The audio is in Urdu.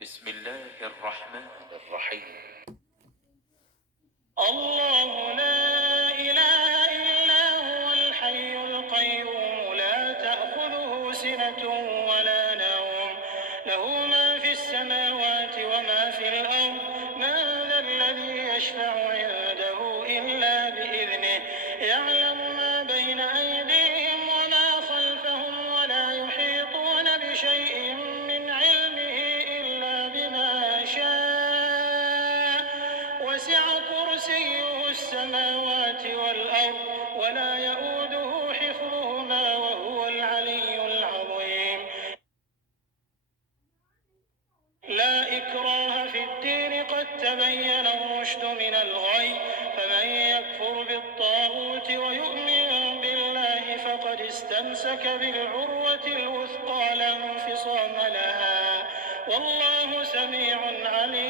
بسم الله الرحمن الرحيم. الله لا إله إلا هو الحي القيوم لا تأخذه سنة ولا نوم له ما في السماوات وما في الأرض من ذا الذي يشفع عنده إلا بإذنه يعلم ما بين أيديهم وما خلفهم ولا يحيطون بشيء من علمه إلا بما شاء وسع كرسيه السماوات والأرض ولا يؤوده حفظهما وهو العلي العظيم لا إكراه في الدين قد تبين الرشد من الغي فمن يكفر بالطاغوت ويؤمن بالله فقد استمسك بالعروة الوثقى لا انفصام لها والله سميع عليم